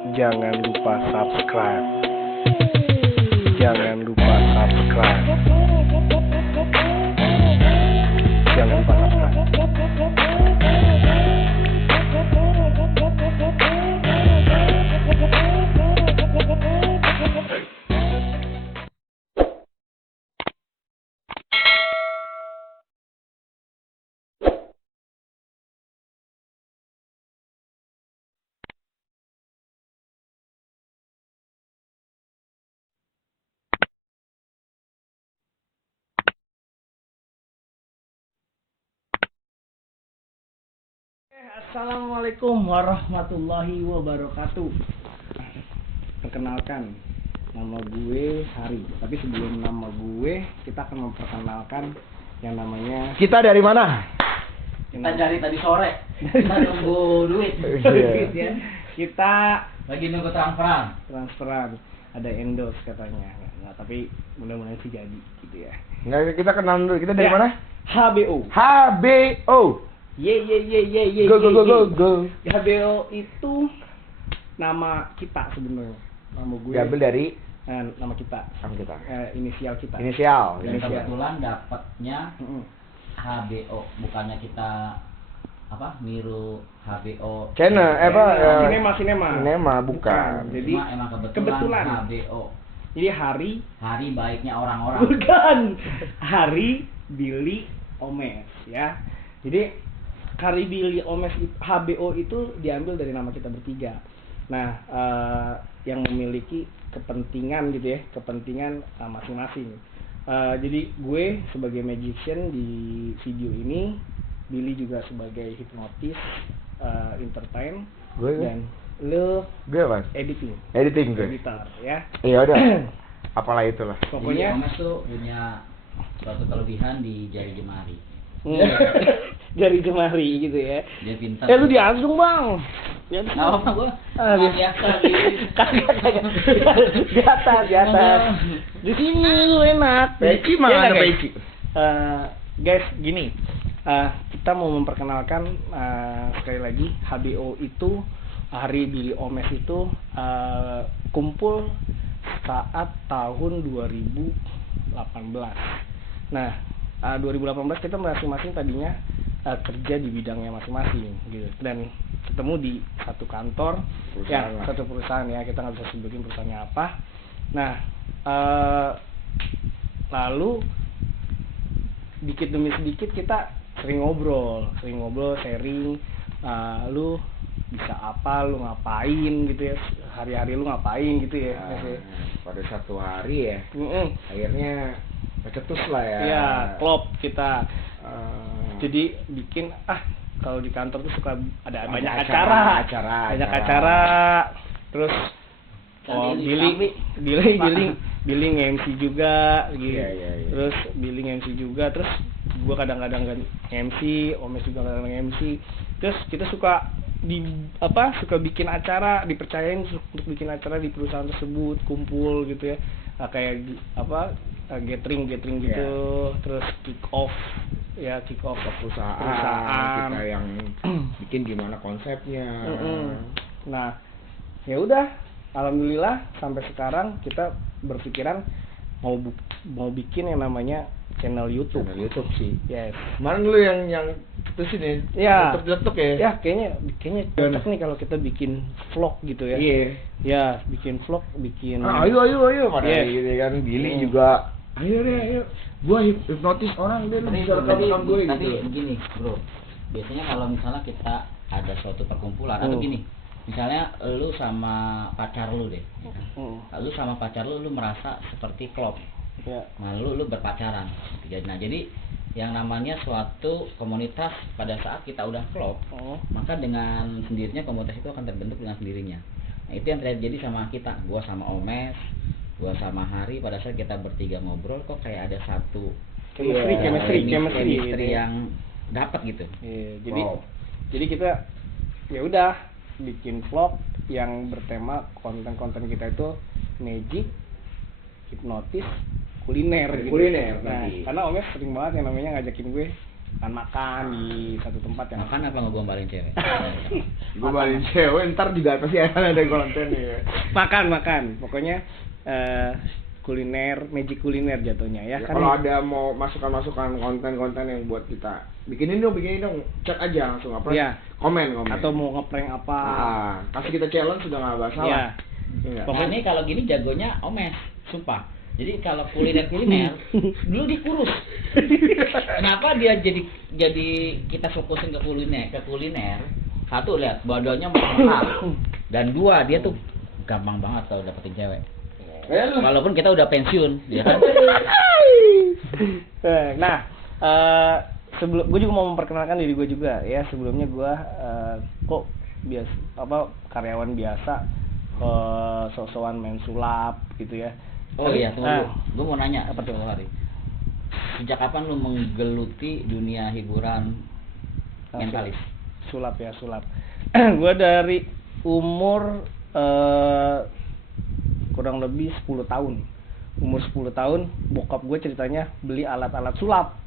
Jangan lupa subscribe. Jangan lupa subscribe. Jangan lupa subscribe. Assalamualaikum warahmatullahi wabarakatuh. Perkenalkan, nama gue Hari. Tapi sebelum nama gue, kita akan memperkenalkan yang namanya. Kita dari mana? Kita cari tadi sore. Kita nunggu duit. Ya. Kita Lagi nunggu transferan. Ada endorse katanya. Nggak, tapi mudah-mudahan sih jadi gitu ya. Nggak, kita kenal dulu. Kita dari Ya, mana? HBO. HBO. Ye. Go. HBO itu nama kita sebenarnya. Nama gue. Diambil dari Nama kita. sama kita. Inisial kita. Inisial. Dan kebetulan dapatnya Mm-mm. HBO, bukannya kita niru HBO Channel Sinema bukan. Jadi Cuma emang kebetulan. HBO. Jadi Hari Baiknya orang-orang. bukan Hari Billy Omes ya. Jadi Hari Billy Omes HBO itu diambil dari nama kita bertiga. Nah, yang memiliki kepentingan gitu ya, kepentingan masing-masing. Jadi gue sebagai magician di video ini, Billy juga sebagai hipnotis, entertain, Gue dan lo Mas. editing gue. editor ya. Iya udah. Apalah itulah. Pokoknya Omes tuh punya suatu kelebihan di jari jemari. Jari jemari gitu ya. Dia pintar. Lu diangsung bang. Nggak apa-apa gue. Biasa Di atas. Di sini lu enak. Peci Ya mana nggak, ada guys? peci? Guys, gini. Kita mau memperkenalkan sekali lagi HBO itu, Hari Billy Omes itu kumpul saat tahun 2018. Nah, 2018 kita masing-masing tadinya kerja di bidangnya masing-masing gitu, dan ketemu di satu kantor Perusahaan lah. satu perusahaan ya, kita nggak bisa sebutin perusahaannya apa. Nah, lalu dikit demi sedikit kita sering ngobrol, sharing, lu bisa apa, lu ngapain gitu ya, hari-hari lu ngapain gitu ya. Pada satu hari ya, akhirnya kecetus lah ya. Iya, klop kita. Jadi bikin kalau di kantor tuh suka ada banyak acara. Banyak acara. Terus Billy nge-MC juga gitu. Iya. Terus Billy nge-MC juga, terus gua kadang-kadang nge-MC, Omes juga kadang MC. Terus kita suka bikin acara, dipercayain untuk bikin acara di perusahaan tersebut, kumpul gitu ya. Kayak gathering gitu, terus kick off ke perusahaan. Kita yang bikin gimana konsepnya. Nah, ya udah, alhamdulillah sampai sekarang kita berpikiran mau bikin yang namanya channel YouTube sih. Yes. Kemarin lu yang itu sini. Ya. Letuk ya. Ya, kayaknya cocok nih kalau kita bikin vlog gitu ya. Iya. Ya, bikin vlog, bikin Ayo pada Yes. gitu kan. Billy juga. Ayo. Gua hipnotis orang dia Tapi bisa rekam gue tapi gitu. begini bro, biasanya kalau misalnya kita ada suatu perkumpulan atau gini, misalnya lu sama pacar lu deh, ya kan? Lu sama pacar lu merasa seperti klop, ya. nah lu berpacaran. Jadi yang namanya suatu komunitas pada saat kita udah klop, maka dengan sendirinya komunitas itu akan terbentuk dengan sendirinya. Nah itu yang terjadi sama kita, gua sama Omes, gua sama Hari, pada saat kita bertiga ngobrol kok kayak ada satu chemistry yang dapat gitu. Iya, jadi kita ya udah bikin vlog yang bertema konten kita itu magic, hipnotis, kuliner gitu. Kuliner Nah, tadi. karena Omes sering banget yang namanya ngajakin gue makan di satu tempat yang Makan apa ngegombalin cewek? Gue balik cewek ntar juga pasti akan ada konten ya. makan pokoknya kuliner, magic kuliner jatuhnya ya, Ya, kan. kalau ada mau masukan-masukan konten-konten yang buat kita bikinin dong, chat aja langsung apa? Iya. Komen. Atau mau ngeprank apa. Kasih kita challenge sudah nggak masalah. Iya. Iya. Nah ini kalau gini jagonya Omes, sumpah. Jadi kalau kuliner dulu dia kurus. Kenapa dia jadi kita fokusin ke kuliner? Satu, lihat badannya mahal. Dan dua, dia tuh gampang banget kalau dapetin cewek. Walaupun kita udah pensiun, ya kan? Nah, sebelum gue juga mau memperkenalkan diri gue juga ya. Sebelumnya gue kok karyawan biasa, sok-sokan main sulap gitu ya. Oh iya, tunggu. Nah, Gue mau nanya apa tuh, Hari? Sejak kapan lu menggeluti dunia hiburan mentalis? Sulap. Gue dari umur kurang lebih 10 tahun. Umur 10 tahun, bokap gue ceritanya beli alat-alat sulap.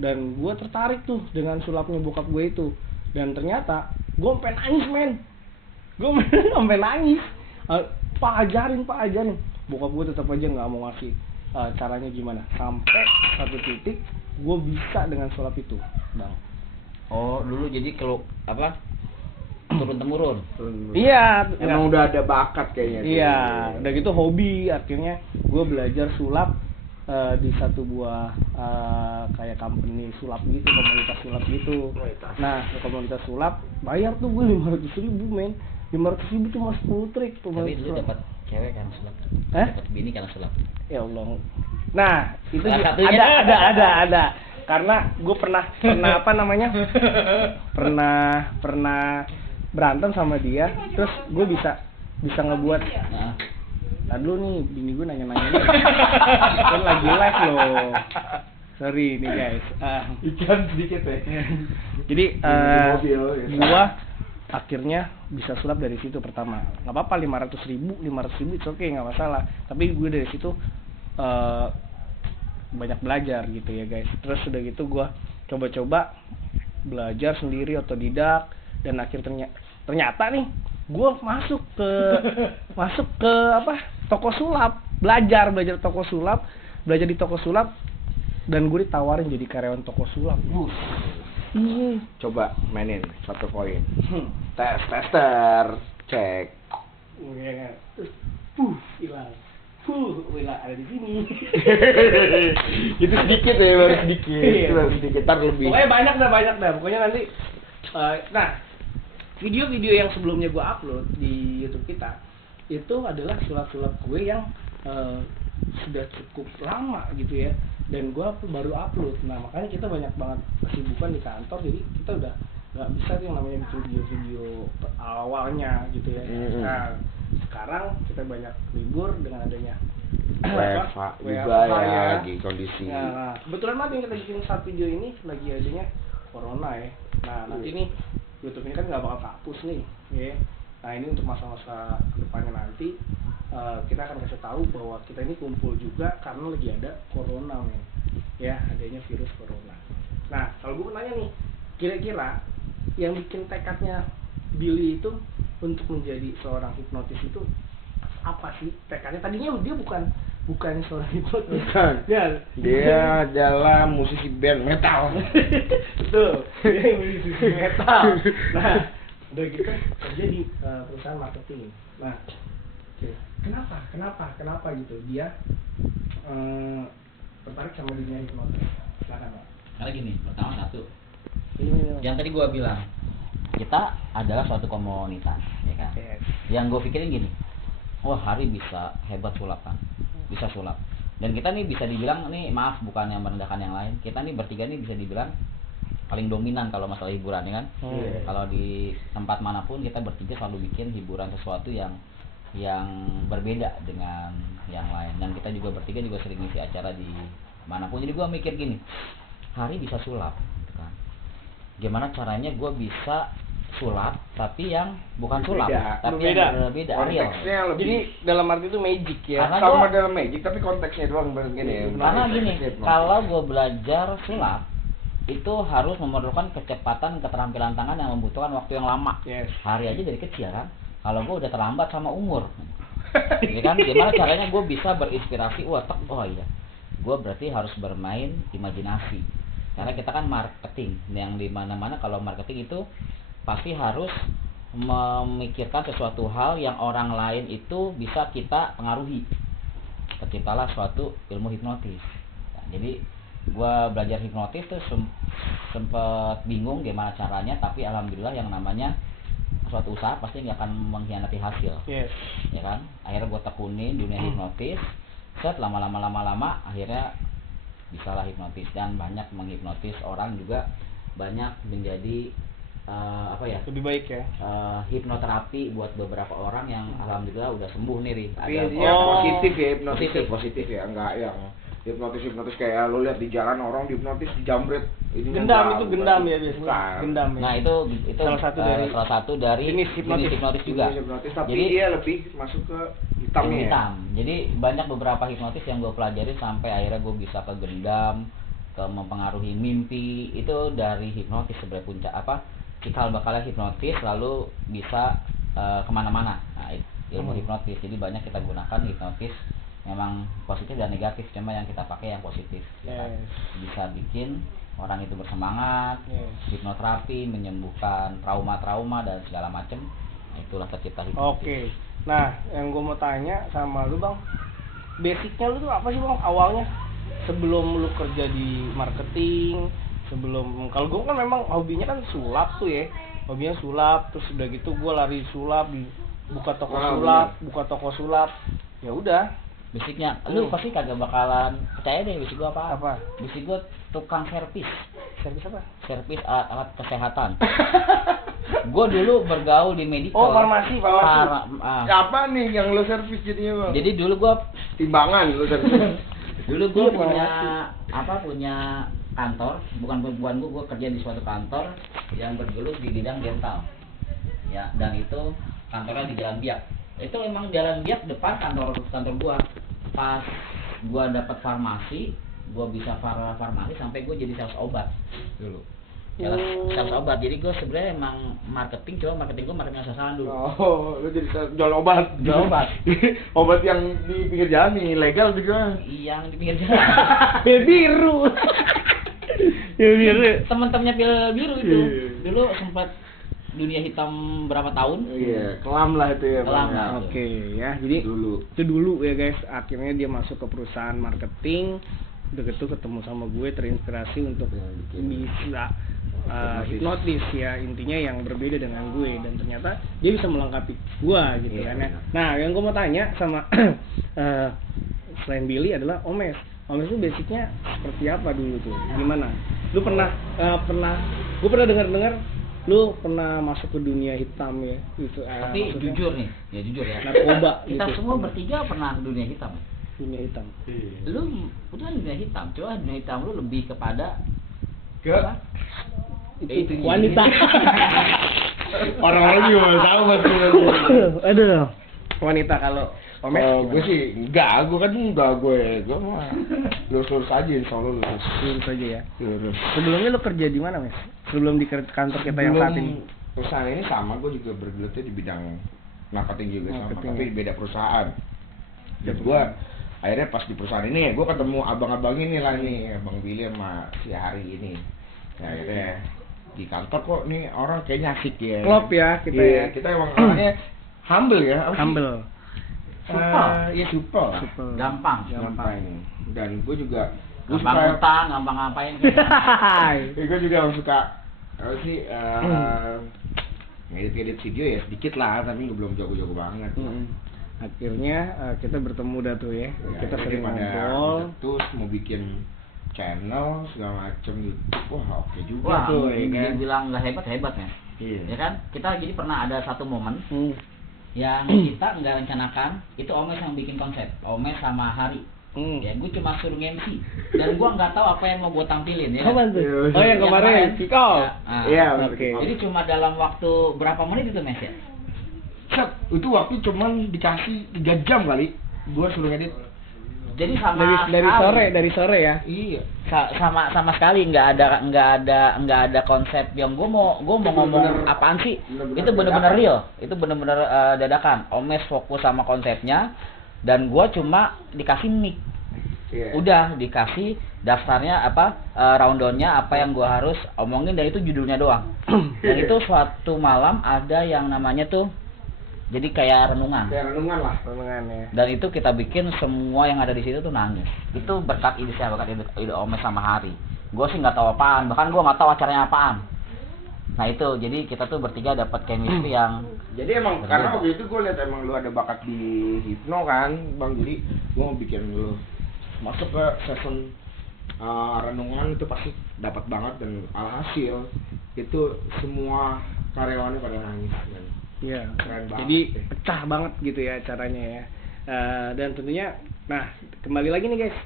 Dan gue tertarik tuh dengan sulapnya bokap gue itu. Dan ternyata gue sampai nangis, men. Gue sampai nangis. Pak ajarin. Bokap gue tetap aja nggak mau ngasih caranya gimana. Sampai satu titik gue bisa dengan sulap itu, Bang. Oh, dulu jadi kalau turun temurun. Iya, Emang udah ada bakat kayaknya. Iya, udah gitu hobi. Akhirnya gue belajar sulap di satu buah kayak company sulap gitu, komunitas sulap gitu. Nah, komunitas sulap bayar tuh gue 500.000, men. 500.000 cuma 10 trik. Tapi dulu dapat cewek karena sulap. Dapat bini karena sulap. Ya Allah. Nah, itu Salah satunya. ada. Karena gue pernah apa namanya? Pernah berantem sama dia, terus gue bisa ngebuat. Nah. Aduh nih, bini gue nanya-nanya nih. Kan lagi live loh. Sorry nih guys. Ikan sedikit ya. Jadi mobil, ya. gua akhirnya bisa sulap dari situ pertama. Nggak apa-apa 500.000 it's okay, nggak masalah. Tapi gue dari situ banyak belajar gitu ya guys. Terus udah gitu gue coba-coba belajar sendiri, otodidak, dan akhirnya ternyata nih gue masuk ke toko sulap, belajar di toko sulap, dan gue ditawarin jadi karyawan toko sulap. Iya. Coba mainin 1 poin. Tester, cek. Hilang. Hilang ada di sini. Itu sedikit ya, baru sedikit. Iya. Baru sedikit, ntar lebih. Pokoknya banyak dah. Pokoknya nanti nah, video-video yang sebelumnya gue upload di YouTube kita itu adalah sulap-sulap gue yang sudah cukup lama gitu ya, dan gue baru upload. Nah makanya kita banyak banget kesibukan di kantor, jadi kita udah nggak bisa tuh yang namanya bikin video-video awalnya gitu ya. Nah sekarang kita banyak libur dengan adanya WFH juga ya, lagi kondisi. Nah kebetulan banget yang kita bikin saat video ini lagi adanya corona ya. Nah nanti nih YouTube ini kan nggak bakal hapus nih, ya. Nah ini untuk masa-masa kedepannya nanti kita akan kasih tahu bahwa kita ini kumpul juga karena lagi ada corona, men. Ya, adanya virus corona. Nah kalau gue nanya nih, kira-kira yang bikin tekadnya Billy itu untuk menjadi seorang hipnotis itu apa sih tekadnya? Tadinya dia bukan seorang hipnotis. Bukan. Dia adalah musisi band metal. Betul. Dia musisi metal. Nah, udah gitu kerja di perusahaan marketing. Nah, kenapa gitu dia tertarik sama dunia hipnotis? Silakan, Pak. Karena gini, pertama satu. Yang tadi gua bilang, kita adalah suatu komunitas, ya kan? Yes. Yang gue pikirin gini, wah Hari bisa hebat sulap kan, bisa sulap. Dan kita nih bisa dibilang nih, maaf bukan yang merendahkan yang lain, kita nih bertiga nih bisa dibilang paling dominan kalau masalah hiburan, ya kan? Kalau di tempat manapun kita bertiga selalu bikin hiburan sesuatu yang berbeda dengan yang lain. Dan kita juga bertiga juga sering ngisi acara di manapun. Jadi gue mikir gini, Hari bisa sulap, gitu kan? Gimana caranya gue bisa sulap tapi yang bukan sulap, tapi yang beda, konteksnya lebih. Jadi dalam arti itu magic ya. Karena Sama gua, dalam magic tapi konteksnya doang begini. karena gini, kalau gue belajar sulap itu harus memerlukan kecepatan keterampilan tangan yang membutuhkan waktu yang lama. Yes. Hari aja dari kecil kan. Kalau gue udah terlambat sama umur, ya kan? Gimana caranya gue bisa berinspirasi? Oh iya, gue berarti harus bermain imajinasi. Karena kita kan marketing, yang di mana-mana kalau marketing itu pasti harus memikirkan sesuatu hal yang orang lain itu bisa kita pengaruhi. Terciptalah suatu ilmu hipnotis. Nah, jadi gua belajar hipnotis tuh sempet bingung gimana caranya, tapi alhamdulillah yang namanya suatu usaha pasti nggak akan mengkhianati hasil. Yes. Ya kan? Akhirnya gua tekunin dunia hipnotis. Set lama-lama akhirnya bisalah hipnotis, dan banyak menghipnotis orang juga, banyak menjadi lebih baik ya. Hipnoterapi buat beberapa orang yang alhamdulillah udah sembuh nih, Ri. Positif ya, hipnotis positif ya, enggak yang hipnotis kayak lo lihat di jalan orang dihipnotis dijamret. Gendam ya biasanya. Gendam ya. Nah, itu salah satu dari jenis hipnotis juga. Tapi jadi dia lebih masuk ke hitamnya. Hitam. Jadi banyak beberapa hipnotis yang gue pelajari sampai akhirnya gue bisa ke gendam, ke mempengaruhi mimpi. Itu dari hipnotis sebenarnya puncak cikal bakalnya hipnotis, lalu bisa kemana-mana. Nah, ilmu hipnotis. Jadi banyak kita gunakan hipnotis, memang positif dan negatif, cuma yang kita pakai yang positif. Ya, bisa bikin orang itu bersemangat. Hipnoterapi menyembuhkan trauma-trauma dan segala macam. Nah, itulah tercipta hipnotis. Oke. Nah, yang gue mau tanya sama lu, Bang, basicnya lu tuh apa sih, Bang, awalnya sebelum lu kerja di marketing? Kalau gue kan memang hobinya kan sulap tuh ya, hobinya sulap, terus udah gitu gue lari sulap, buka toko sulap, ya udah. Basicnya, lu pasti kagak bakalan percaya deh basic gue apa? Basic gue tukang servis. Servis apa? Servis alat kesehatan. Gue dulu bergaul di medical. Oh, farmasi. Apa nih yang lu servis jadinya, Bang? Jadi dulu gue timbangan lu servis. Dulu gue punya kantor, bukan gue kerja di suatu kantor yang bergelut di bidang dental. Ya, dan itu kantornya di Jalan Biak. Itu emang Jalan Biak depan kantor gua. Pas gua dapat farmasi, gua bisa farmasi sampai gua jadi sales obat dulu. Sales obat. Jadi gua sebenarnya emang marketing, cuma marketing gua marketing sasaran dulu. Oh, lu jadi jual obat. Obat yang di pinggir jalan nih, legal juga. Yang di pinggir jalan. Pil biru. Temen-temennya pil biru itu. Dulu sempat dunia hitam berapa tahun? Iya, kelam lah itu ya. Kelam. Oke, ya. Jadi itu dulu ya, guys. Akhirnya dia masuk ke perusahaan marketing. Udah gitu ketemu sama gue, terinspirasi untuk bisa hipnotis ya, intinya yang berbeda dengan gue, dan ternyata dia bisa melengkapi gue gitu kan ya. Nah, yang gue mau tanya sama selain Billy adalah Omes. Omes itu basicnya seperti apa dulu tuh? Gimana? Lu pernah gue pernah dengar lu pernah masuk ke dunia hitam ya gitu. Tapi jujur ya. Narkoba kita gitu. semua bertiga pernah dunia hitam. Dunia hitam. Lu udah dunia hitam, cuma dunia hitam lu lebih kepada itu wanita. Orang-orang juga mau tahu pasti. Aduh. Wanita kalau Omes. Oh, gue sih enggak, gue mah lurus aja, insyaallah lurus aja ya. Lurus. Sebelumnya lu kerja di mana, Mes? Sebelum di kantor kita yang saat ini. Perusahaan ini sama, gue juga bergelutnya di bidang marketing juga sama, tapi beda perusahaan. Dan gue akhirnya pas di perusahaan ini, gue ketemu abang-abang ini lah nih, Bang Billy sama si Hari ini. Nah, akhirnya di kantor kok nih orang kayaknya asik ya. Klop ya kita ya. Kita emang orangnya humble ya. Humble. Supel. Gampang. Dan gue juga gampang utang, gampang ngapain. Gue juga suka ngedit video ya sedikit lah, tapi belum jago-jago banget. Akhirnya kita bertemu dah tuh ya. Kita sering ngobrol. Terus mau bikin channel segala macem YouTube. Wah, oke juga. Wah, tuh dia bilang nggak hebat ya. Iya. Ya kan? Kita jadi pernah ada satu momen yang kita nggak rencanakan, itu Omes yang bikin konsep, Omes sama Hari. Ya, gue cuma suruh MC dan gue nggak tahu apa yang mau gue tampilin ya. Apa tuh? Oh, yang kemarin Kiko. Iya, oke. Jadi cuma dalam waktu berapa menit itu, Mes ya? Itu waktu cuman dikasih 3 jam kali. Gue suruh edit Jadi sama dari sore ya. Iya. Sama sekali nggak ada konsep yang gue mau ngomong apaan sih. Itu bener-bener real, itu bener-bener dadakan. Omes fokus sama konsepnya dan gue cuma dikasih mic. Udah dikasih daftarnya rundownnya apa yang gue harus omongin dan itu judulnya doang. Dan itu suatu malam ada yang namanya tuh jadi kayak renungan. Kayak renungan lah. Renungan ya. Dan itu kita bikin semua yang ada di situ tuh nangis. Itu berkat ide Omes sama Hari. Gue sih nggak tahu apaan, bahkan gue nggak tahu acaranya apaan. Nah itu, jadi kita tuh bertiga dapat chemistry yang. Jadi emang karena waktu itu gue lihat emang lu ada bakat di hipno kan, Bang. Jadi gue mau bikin lu masuk ke session renungan itu pasti dapat banget dan alhasil itu semua karyawannya pada nangis. Iya, keren banget. Jadi pecah banget gitu ya caranya ya. Dan tentunya, nah kembali lagi nih guys,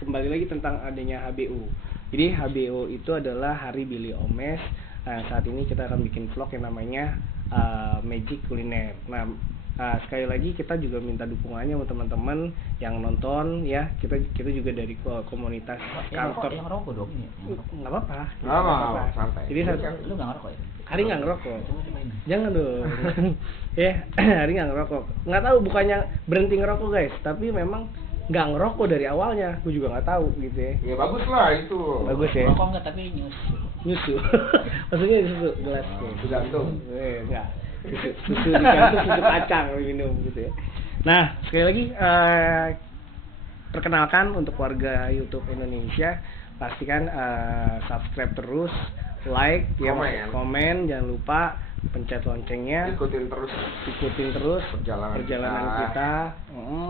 kembali lagi tentang adanya HBO. Jadi HBO itu adalah Hari Billy Omes. Saat ini kita akan bikin vlog yang namanya Magic Kuliner. Nah sekali lagi kita juga minta dukungannya buat teman-teman yang nonton ya. Kita juga dari komunitas kantor. Yang rokok dong ya. Nggak apa-apa. Nggak apa-apa, santai. Jadi Lu nggak ngerokok ya? Hari nggak ngerokok. Jangan dong. Ya, Hari nggak ngerokok. Nggak tahu bukannya berhenti ngerokok guys, tapi memang nggak ngerokok dari awalnya. Gue juga nggak tahu gitu ya. Ya bagus lah itu. Bagus ya. Rokok enggak tapi Nyusu. Maksudnya susu gelas. Tergantung. Enggak. Susu digantung susu kacang minum gitu ya. Nah, sekali lagi perkenalkan untuk warga YouTube Indonesia, pastikan subscribe terus, like, komen, jangan lupa pencet loncengnya, ikutin terus perjalanan kita.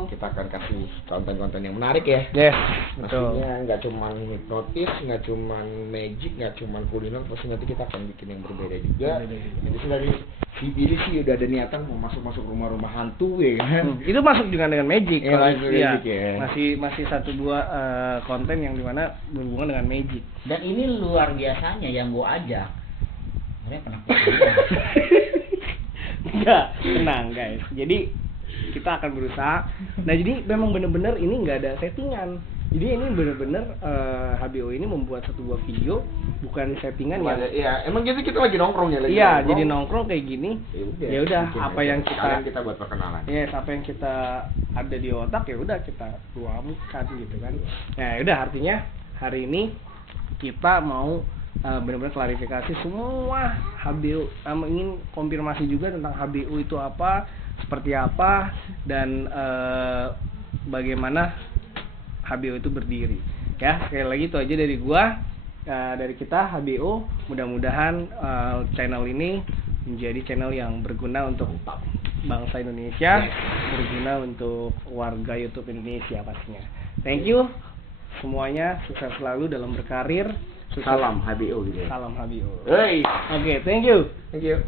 Kita akan kasih konten-konten yang menarik ya. Yes, betul. Pastinya nggak cuma hipnotis, nggak cuma magic, nggak cuma kuliner, pasti nanti kita akan bikin yang berbeda juga. Jadi dari si Billy sih udah ada niatan mau masuk rumah-rumah hantu ya kan. Itu masuk juga dengan magic. Magic ya. Masih 1-2 konten yang dimana berhubungan dengan magic. Dan ini luar biasanya yang gua ajak. Sebenarnya pernah. Enggak, tenang guys. Jadi kita akan berusaha. Nah jadi memang benar-benar ini nggak ada settingan. Jadi ini benar-benar HBO ini membuat satu buah video bukan settingan ya. Iya, emang kita lagi nongkrong ya lagi. Iya, jadi nongkrong kayak gini. Ya udah, apa yang kita buat perkenalan. Yes, apa yang kita ada di otak ya udah kita tuangkan gitu kan. Nah, ya udah artinya hari ini kita mau benar-benar klarifikasi semua HBO, ingin konfirmasi juga tentang HBO itu apa, seperti apa, dan bagaimana HBO itu berdiri. Ya, sekali lagi itu aja dari gua, dari kita HBO. Mudah-mudahan channel ini menjadi channel yang berguna untuk bangsa Indonesia, berguna untuk warga YouTube Indonesia pastinya. Thank you semuanya, sukses selalu dalam berkarir. Salam HBO gitu. Salam HBO. Hey. Oke, thank you. Thank you.